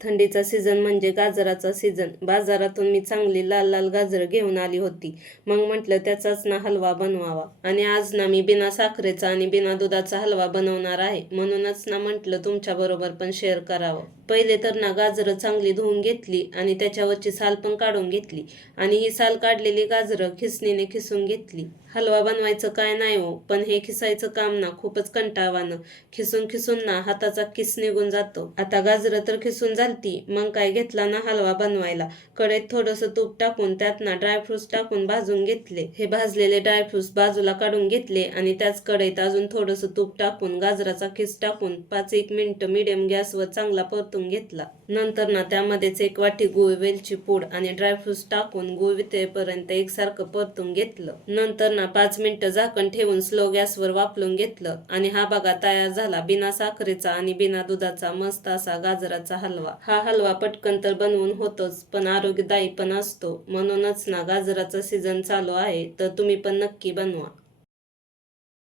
थंडीचा सीझन म्हणजे गाजराचा सीझन बाजारातून मी चांगली लाल लाल गाजरं घेऊन आली होती. मग म्हटलं त्याचाच ना हलवा बनवावा. आणि आज ना मी बिना साखरेचा आणि बिना दुधाचा हलवा बनवणार आहे. म्हणूनच ना म्हटलं तुमच्याबरोबर पण शेअर करावं. पहिले तर ना गाजरं चांगली धुवून घेतली आणि त्याच्यावरची साल पण काढून घेतली. आणि ही साल काढलेली गाजरं खिसणीने खिसून घेतली. हलवा बनवायचं काय नाही हो पण हे खिसायचं काम ना खूपच कंटाळवानं खिसून खिसून ना हाताचा किस निघून जातो. आता गाजरं तर खिसून झालती मग काय घेतला ना हलवा बनवायला. कढईत थोडंसं तूप टाकून त्यात ना ड्रायफ्रुट्स टाकून भाजून घेतले. हे भाजलेले ड्रायफ्रुट्स बाजूला काढून घेतले आणि त्याच कढईत अजून थोडंसं तूप टाकून गाजराचा खिस टाकून पाच एक मिनिटं मिडियम गॅसवर चांगला परतून घेतला. नंतर ना त्यामध्येच एक वाटी गुळ वेलची पूड आणि ड्रायफ्रुट्स टाकून गुळ वितळेपर्यंत एकसारखं परतून घेतलं. नंतर ना पाच मिनिटं झाकण ठेवून स्लो गॅसवर वापरून घेतलं आणि हा बघा तयार झाला. बिना साखरेचा आणि बिना दुधाचा मस्त असा गाजराचा हलवा. हा हलवा पटकन तर बनवून होतोच पण आरोग्यदायी पण असतो. म्हणूनच ना गाजराचा सीझन चालू आहे तर तुम्ही पण नक्की बनवा.